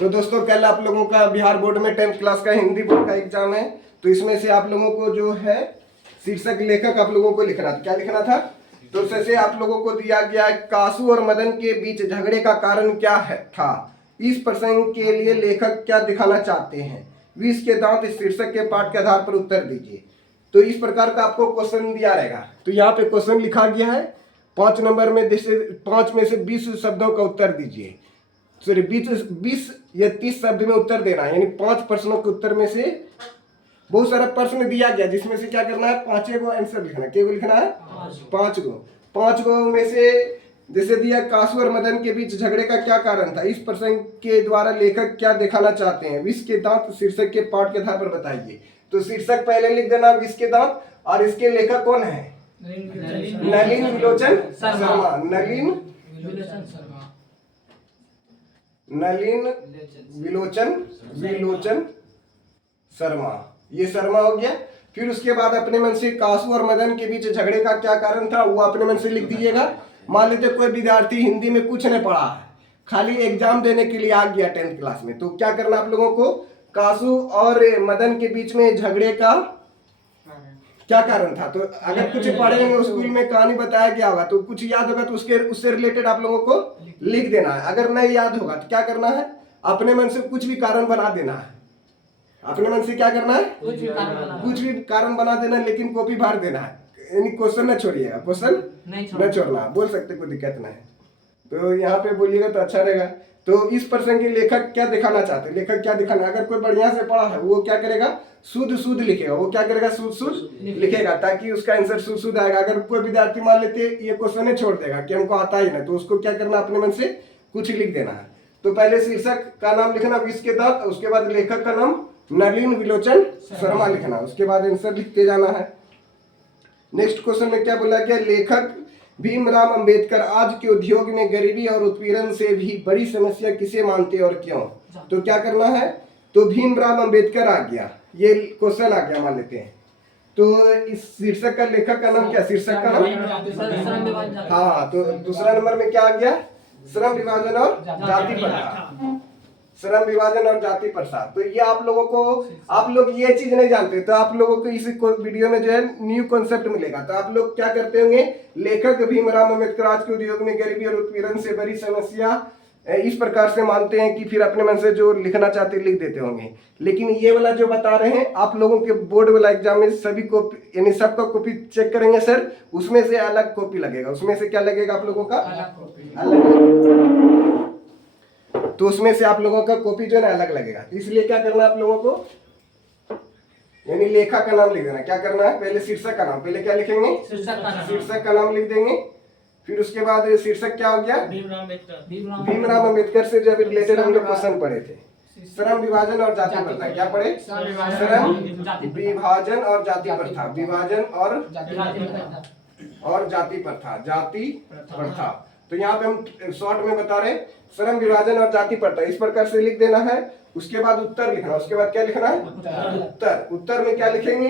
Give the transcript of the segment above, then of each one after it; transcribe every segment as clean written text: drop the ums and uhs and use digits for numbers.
तो दोस्तों कल आप लोगों का बिहार बोर्ड में 10th क्लास का हिंदी बोर्ड का एग्जाम है। तो इसमें से आप लोगों को जो है शीर्षक लेखक आप लोगों को लिखना था। क्या लिखना था? तो उससे आप लोगों को दिया गया कासू और मदन के बीच झगड़े का कारण क्या है था। इस प्रसंग के लिए लेखक क्या दिखाना चाहते हैं। विष के दांत इस शीर्षक के पाठ के आधार पर उत्तर दीजिए। तो इस प्रकार का आपको क्वेश्चन दिया रहेगा। तो यहाँ पे क्वेश्चन लिखा गया है 5 नंबर में, जैसे 5 में से 20 शब्दों का उत्तर दीजिए। सॉरी 20 या 30 शब्द में उत्तर देना है, यानी 5 प्रश्नों के उत्तर में से बहुत सारा प्रश्न दिया गया, जिसमें से क्या करना है 5 गो आंसर लिखना है। क्या लिखना है? 5 गो में से जैसे दिया कासू और मदन के बीच झगड़े का क्या कारण था। इस प्रसंग के द्वारा लेखक क्या दिखाना चाहते हैं। विष के दांत शीर्षक के पाठ के आधार पर बताइए। तो शीर्षक पहले लिख देना विष के दांत, और इसके लेखक कौन है? नलिन विलोचन शर्मा। नलिन विलोचन शर्मा, ये शर्मा हो गया। फिर उसके बाद अपने मन से कासू और मदन के बीच झगड़े का क्या कारण था, वो अपने मन से लिख दीजिएगा। मान लीजिए कोई विद्यार्थी हिंदी में कुछ नहीं पढ़ा है, खाली एग्जाम देने के लिए आ गया 10th क्लास में, तो क्या करना आप लोगों को, कासू और मदन के बीच में झगड़े का क्या कारण था। तो अगर कुछ पढ़ेंगे स्कूल में कहानी बताया गया होगा, तो कुछ याद होगा तो उससे रिलेटेड आप लोगों को लिख देना है। अगर नहीं याद होगा तो क्या करना है, अपने मन से कुछ भी कारण बना देना है। अपने मन से क्या करना है, कुछ भी कारण बना देना, लेकिन कॉपी भर देना है, यानी क्वेश्चन न छोड़िएगा, क्वेश्चन न छोड़ना। बोल सकते, कोई दिक्कत नहीं है। तो यहाँ पे बोलिएगा तो अच्छा रहेगा। तो इस प्रसंग के लेखक क्या दिखाना चाहते हैं, लेखक क्या दिखाना, अगर कोई बढ़िया से पढ़ा है वो क्या करेगा, शुद्ध लिखेगा। वो क्या करेगा, शुद्ध लिखेगा, ताकि उसका आंसर शुद्ध आएगा। अगर कोई विद्यार्थी मान लेते ये क्वेश्चन ही छोड़ देगा कि हमको आता ही ना, तो उसको क्या करना, अपने मन से कुछ लिख देना है। तो पहले शीर्षक का नाम लिखना विष के दांत, उसके बाद लेखक का नाम नलिन विलोचन शर्मा लिखना, उसके बाद आंसर लिखते जाना है। नेक्स्ट क्वेश्चन में क्या बोला गया, लेखक भीमराव अंबेडकर आज के उद्योग में गरीबी और उत्पीड़न से भी बड़ी समस्या किसे मानते और क्यों। तो क्या करना है, तो भीमराव अंबेडकर आ गया, ये क्वेश्चन आ गया मान लेते हैं। तो इस शीर्षक का लेखक का नाम क्या, शीर्षक का नाम, हाँ। तो दूसरा नंबर में क्या आ गया, श्रम विभाजन और जाति प्रथा। श्रम विभाजन और जाति प्रथा। तो ये आप लोगों को, आप लोग ये चीज नहीं जानते, तो आप लोगों को इस वीडियो में जो है न्यू कॉन्सेप्ट मिलेगा। तो आप लोग क्या करते होंगे, लेखक भीमराव अंबेडकर आज के उद्योग में गरीबी और उत्पीड़न से बड़ी समस्या इस प्रकार से मानते हैं कि फिर अपने मन से जो लिखना चाहते लिख देते होंगे। लेकिन ये वाला जो बता रहे हैं आप लोगों के बोर्ड वाला एग्जाम में सभी कॉपी, यानी सबका कॉपी चेक करेंगे सर, उसमें से अलग कॉपी लगेगा। उसमें से क्या लगेगा आप लोगों का, अलग। तो उसमें से आप लोगों का कॉपी जो है ना अलग लगेगा। इसलिए क्या करना है आप लोगों को, यानी लेखक का नाम लिख देना। क्या करना है, पहले शीर्षक का नाम, पहले क्या लिखेंगे, शीर्षक का नाम लिख देंगे। फिर उसके बाद शीर्षक क्या हो गया, भीमराव अंबेडकर से जब रिलेटेड हम लोग क्वेश्चन पढ़े थे, श्रम विभाजन और जाति प्रथा। क्या पढ़े, श्रम विभाजन और जाति प्रथा, विभाजन और जाति प्रथा, जाति प्रथा। तो यहाँ पे हम शॉर्ट में बता रहे श्रम विभाजन और जाति प्रथा, इस प्रकार से लिख देना है। उसके बाद उत्तर लिखना, उसके बाद क्या लिखना है, उत्तर में क्या लिखेंगे,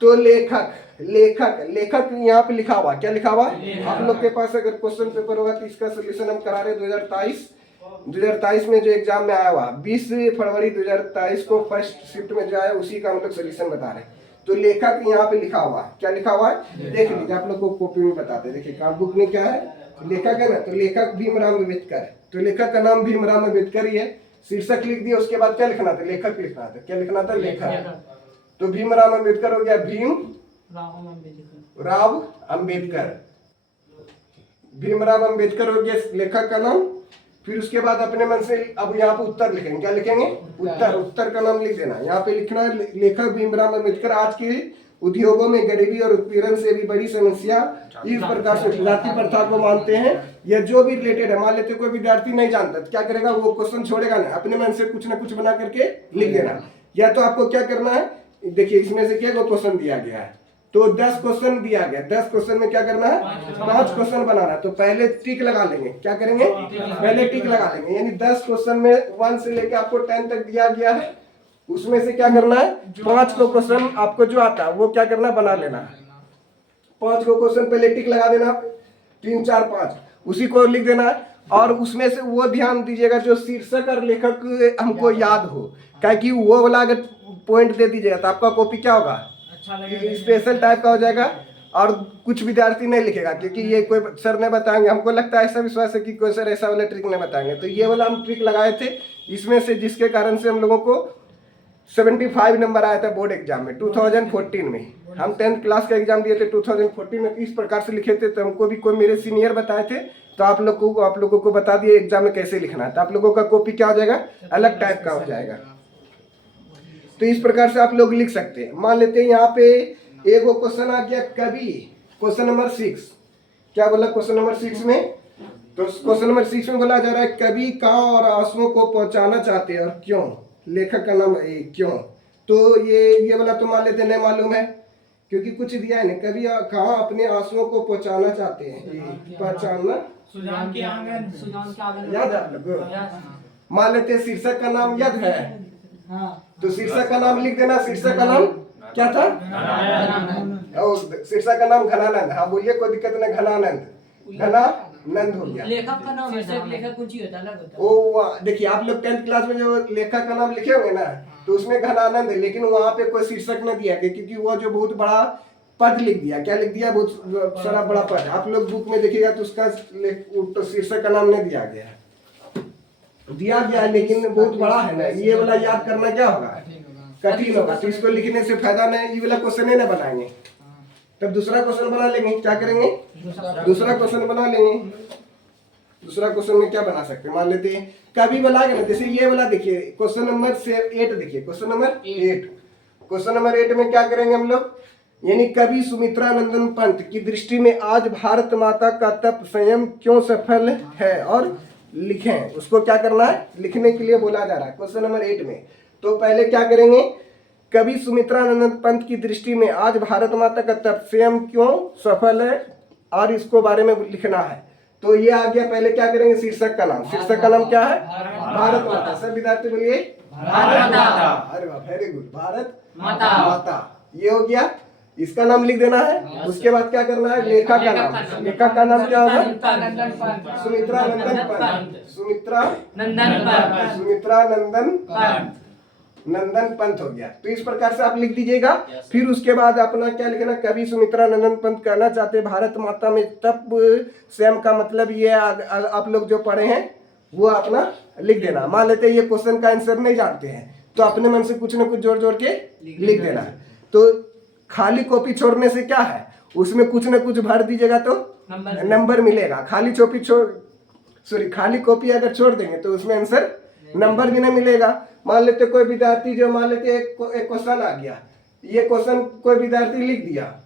तो लेखक यहाँ पे लिखा हुआ, क्या लिखा हुआ, आप लोग के पास अगर क्वेश्चन पेपर होगा तो इसका सोल्यूशन हम करा रहे 2023 में जो एग्जाम में आया हुआ 20 फरवरी 2023 को फर्स्ट शिफ्ट में जो आया उसी का हम लोग सोल्यूशन बता रहे हैं। तो लेखक यहाँ पे लिखा हुआ है, क्या लिखा हुआ है, देख लीजिए, आप लोग को कॉपी में बताते हैं। देखिए कार्ड बुक में क्या है, लेखक है ना, तो लेखक भीमराव अंबेडकर, तो लेखक का नाम भीमराव अंबेडकर ही है। शीर्षक लिख दिया, उसके बाद क्या लिखना था, लेखक लिखना था। क्या लिखना था, लेखक। तो भीमराव अंबेडकर हो गया, भीमराव अंबेडकर हो गया लेखक का नाम। फिर उसके बाद अपने मन से अब यहाँ पे उत्तर लिखेंगे। क्या लिखेंगे, उत्तर का नाम लिख देना। यहाँ पे लिखना है लेखक भीमराव अंबेडकर आज के उद्योगों में गरीबी और उत्पीड़न से भी बड़ी समस्या इस प्रकार से जाति प्रथा को मानते हैं, या जो भी रिलेटेड है। मान लेते कोई विद्यार्थी नहीं जानता तो क्या करेगा, वो क्वेश्चन छोड़ेगा ना, अपने मन से कुछ ना कुछ बना करके लिख देना। या तो आपको क्या करना है, देखिए इसमें से क्या क्वेश्चन दिया गया है, तो 10 क्वेश्चन दिया गया, 10 क्वेश्चन में क्या करना है, 5 क्वेश्चन बनाना। तो पहले टिक लगा लेंगे, क्या करेंगे, पहले टिक लगा लेंगे, यानी 10 क्वेश्चन में 1 से लेकर आपको 10 तक दिया गया है। उसमें से क्या करना है, 5 को क्वेश्चन आपको जो आता है वो क्या करना, बना लेना है। 5 को क्वेश्चन पहले टिक लगा देना, 3 4 5 उसी को लिख देना है। और उसमें से वो ध्यान दीजिएगा जो शीर्षक और लेखक हमको याद हो, क्या कि वो वाला अगर पॉइंट दे दीजिएगा तो आपका कॉपी क्या होगा, स्पेशल टाइप का हो जाएगा और कुछ विद्यार्थी नहीं लिखेगा, क्योंकि ये कोई सर ने बताएंगे, हमको लगता है ऐसा विश्वास है कि कोई सर ऐसा वाला ट्रिक नहीं बताएंगे। तो ये वाला हम ट्रिक लगाए थे इसमें से, जिसके कारण से हम लोगों को 75 नंबर आया था बोर्ड एग्जाम में 2014 में। हम 10th क्लास का एग्जाम दिए थे 2014 में, इस प्रकार से लिखे थे। तो हमको भी कोई मेरे सीनियर बताए थे, तो आप लोगों को बता दिए एग्जाम में कैसे लिखना है। तो आप लोगों का कॉपी क्या हो जाएगा, अलग टाइप का हो जाएगा। तो इस प्रकार से आप लोग लिख सकते हैं। मान लेते हैं यहाँ पे एक वो क्वेश्चन आ गया कवि, क्वेश्चन नंबर 6। क्या बोला क्वेश्चन नंबर 6 में? तो क्वेश्चन नंबर 6 में बोला जा रहा है कवि कहाँ और आंसुओं को पहुंचाना चाहते हैं और क्यों, लेखक का नाम क्यों। तो ये वाला तो मान लेते नहीं मालूम है, क्योंकि कुछ दिया है नहीं। कवि कहाँ अपने आंसुओं को पहुंचाना चाहते हैं, पहचानना याद है आप लोग? मान लेते शीर्षक का नाम याद है, तो शीर्षक का नाम लिख देना। शीर्षक का नाम क्या था? शीर्षक का नाम घनानंद। हाँ बोलिए, कोई दिक्कत नहीं। घनानंद हो गया। लेखक का नाम लेखक कुछ ही होता है, अलग होता है। ओ देखिए, आप लोग 10th क्लास में जो लेखक का नाम लिखे होंगे ना, तो उसमें घनानंद है, लेकिन वहाँ पे कोई शीर्षक न दिया गया, क्योंकि वो जो बहुत बड़ा पद लिख दिया। क्या लिख दिया? बहुत सारा बड़ा पद। आप लोग बुक में देखिएगा तो उसका तो शीर्षक का नाम नहीं दिया गया है, लेकिन बहुत बड़ा है ना। ये वाला याद करना क्या होगा, कठिन होगा। तो इसको लिखने से फायदा नहीं, ये वाला क्वेश्चन ही ना बनाएंगे, तब दूसरा क्वेश्चन बना लेंगे। क्या करेंगे? दूसरा क्वेश्चन बना लेंगे। दूसरा क्वेश्चन में क्या बना सकते हैं? मान लेते हैं कभी बनाएंगे ना, जैसे ये वाला देखिए क्वेश्चन नंबर 8 देखिए, क्वेश्चन नंबर 8। क्वेश्चन नंबर 8 में क्या करेंगे हम लोग, यानी कवि सुमित्रा नंदन पंत की दृष्टि में आज भारत माता का तप संयम क्यों सफल है, और लिखें। उसको क्या करना है, लिखने के लिए बोला जा रहा है क्वेश्चन नंबर 8 में। तो पहले क्या करेंगे, कवि सुमित्रा नंदन पंत की दृष्टि में आज भारत माता का तप स्वयं क्यों सफल है, और इसको बारे में लिखना है। तो ये आ गया। पहले क्या करेंगे, शीर्षक का नाम। शीर्षक का नाम क्या है? भारत माता। सब विद्यार्थी बोलिए भारत माता। अरे वाह, वेरी गुड, भारत माता। ये हो गया, इसका नाम लिख देना है। उसके बाद क्या करना है, लेखक का नाम। लेखक का नाम क्या होगा? सुमित्रा नंदन पंत। सुमित्रा नंदन पंत हो गया। तो इस प्रकार से आप लिख दीजिएगा। फिर उसके बाद अपना क्या लिखना, कवि सुमित्रा नंदन पंत कहना चाहते भारत माता में तप स्वयं का मतलब ये आप लोग जो पढ़े हैं वो अपना लिख देना। मान लेते हैं ये क्वेश्चन का आंसर नहीं जानते हैं, तो अपने मन से कुछ न कुछ जोड़ के लिख देना। तो खाली कॉपी छोड़ने से क्या है, उसमें कुछ न कुछ भर दीजिएगा तो नंबर मिलेगा। खाली कॉपी अगर छोड़ देंगे तो उसमें आंसर नंबर भी नहीं मिलेगा। मान लेते कोई विद्यार्थी जो मान लेते एक क्वेश्चन आ गया, ये क्वेश्चन कोई विद्यार्थी लिख दिया,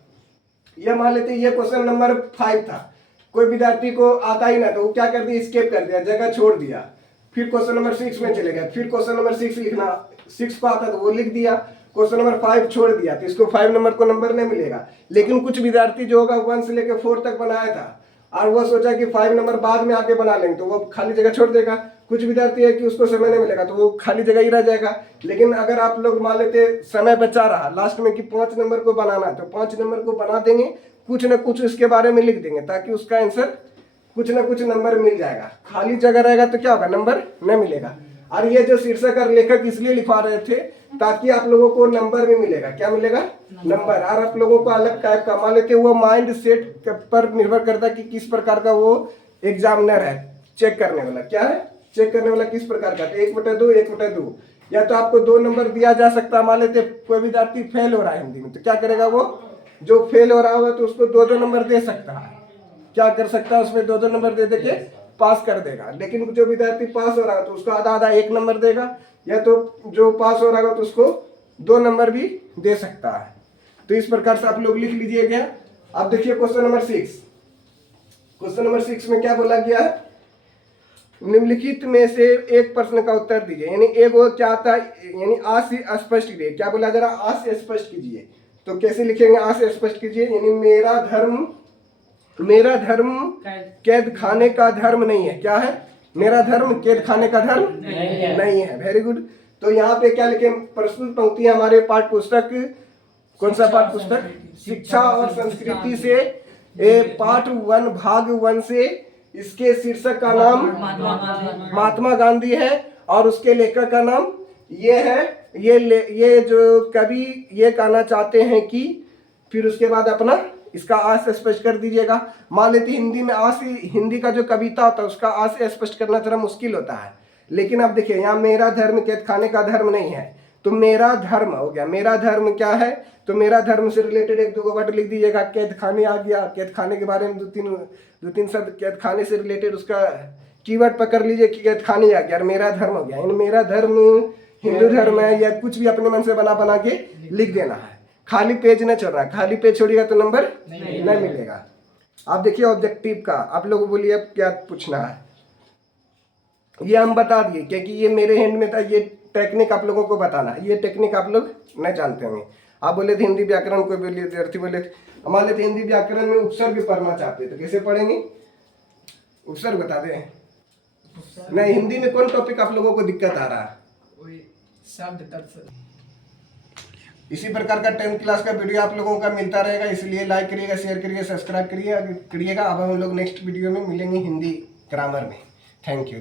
ये मान लेते ये क्वेश्चन नंबर 5 था, कोई विद्यार्थी को आता ही ना, तो वो क्या कर दिया, स्किप कर दिया, जगह छोड़ दिया। फिर क्वेश्चन नंबर 6 में चले गए, फिर क्वेश्चन नंबर 6 लिखना, 6 को आता तो वो लिख दिया, क्वेश्चन नंबर 5 छोड़ दिया, तो इसको 5 नंबर को नंबर नहीं मिलेगा। लेकिन कुछ विद्यार्थी जो होगा 1 से लेकर 4 तक बनाया था, और वो सोचा कि 5 नंबर बाद में आके बना लेंगे, तो वो खाली जगह छोड़ देगा। कुछ विद्यार्थी है कि उसको समय नहीं मिलेगा, तो वो खाली जगह ही रह जाएगा। लेकिन अगर आप लोग मान लेते समय बचा रहा लास्ट में कि 5 नंबर को बनाना है, तो 5 नंबर को बना देंगे, कुछ न कुछ उसके बारे में लिख देंगे, ताकि उसका आंसर कुछ न कुछ नंबर मिल जाएगा। खाली जगह रहेगा तो क्या होगा, नंबर नहीं मिलेगा। और ये जो शीर्षक और लेखक इसलिए लिखवा रहे थे ताकि आप लोगों को नंबर भी मिलेगा। क्या मिलेगा, नंबर। और आप लोगों को अलग टाइप का मान लेते, वो माइंड सेट पर निर्भर करता है कि किस प्रकार का वो एग्जामिनर है, चेक करने वाला। क्या है, चेक करने वाला किस प्रकार का, 1/2 1/2, या तो आपको 2 नंबर दिया जा सकता है। मान लेते कोई विद्यार्थी फेल हो रहा है हिंदी में, तो क्या करेगा, वो जो फेल हो रहा होगा तो उसको 2 नंबर दे सकता है। क्या कर सकता है, उसमें 2 नंबर दे के पास कर देगा। लेकिन जो विद्यार्थी पास हो रहा है तो उसको आधा 1 नंबर देगा, या तो जो पास हो रहा है तो उसको 2 नंबर भी दे सकता है। तो इस प्रकार से आप लोग लिख लीजिएगा। अब देखिए क्वेश्चन नंबर 6। क्वेश्चन नंबर 6 में क्या बोला गया है, निम्नलिखित में से एक प्रश्न का उत्तर दीजिए। यानी एक वो क्या आता है, यानी आ से स्पष्ट कीजिए। क्या बोला जा रहा है, आ से स्पष्ट कीजिए। तो कैसे लिखेंगे, आ से स्पष्ट कीजिए। यानी मेरा धर्म कैद खाने का धर्म नहीं है। क्या है, मेरा धर्म कैद खाने का धर्म नहीं है। Very good. तो यहाँ पे क्या लिखे, प्रस्तुत पंक्ति हमारे पाठ्य पुस्तक, कौन सा पाठ्य पुस्तक, शिक्षा और संस्कृति से पाठ 1 भाग 1 से इसके शीर्षक का नाम महात्मा गांधी है और उसके लेखक का नाम ये है। ये जो कवि ये कहना चाहते हैं कि, फिर उसके बाद अपना इसका आ से स्पष्ट कर दीजिएगा। मान लेते हिंदी में आ से, हिंदी का जो कविता होता है उसका आ से स्पष्ट करना थोड़ा मुश्किल होता है। लेकिन अब देखिए यहाँ मेरा धर्म कैद खाने का धर्म नहीं है, तो मेरा धर्म हो गया। मेरा धर्म क्या है, तो मेरा धर्म से रिलेटेड एक दो वर्ड लिख दीजिएगा। कैद खाने आ गया, कैद खाने के बारे में दो तीन शब्द कैद खाने से रिलेटेड उसका कीवर्ड पकड़ लीजिए कि कैद खाने आ गया और मेरा धर्म हो गया। इन मेरा धर्म हिंदू धर्म है या कुछ भी अपने मन से बना बना के लिख देना है, खाली पेज न छोड़ना। खाली पेज छोड़िएगा तो नंबर नहीं मिलेगा। आप देखिए ऑब्जेक्टिव का, आप लोग बोलिए अब क्या पूछना है। ये हम बता दिए क्योंकि ये मेरे हैंड में था। ये टेक्निक आप लोगों को बताना, ये टेक्निक आप लोग नहीं जानते होंगे। आप बोले थे हिंदी व्याकरण, कोई बोले विद्यार्थी बोले मान लेते हिंदी व्याकरण में उपसर्ग पढ़ना चाहते तो कैसे पढ़ेंगे, उपसर्ग बता दें। नहीं, हिंदी में कौन टॉपिक आप लोगों को दिक्कत आ रहा है? इसी प्रकार का 10th क्लास का वीडियो आप लोगों का मिलता रहेगा, इसलिए लाइक करिएगा, शेयर करिएगा, सब्सक्राइब करिएगा। अब हम लोग नेक्स्ट वीडियो में मिलेंगे हिंदी ग्रामर में। Thank you.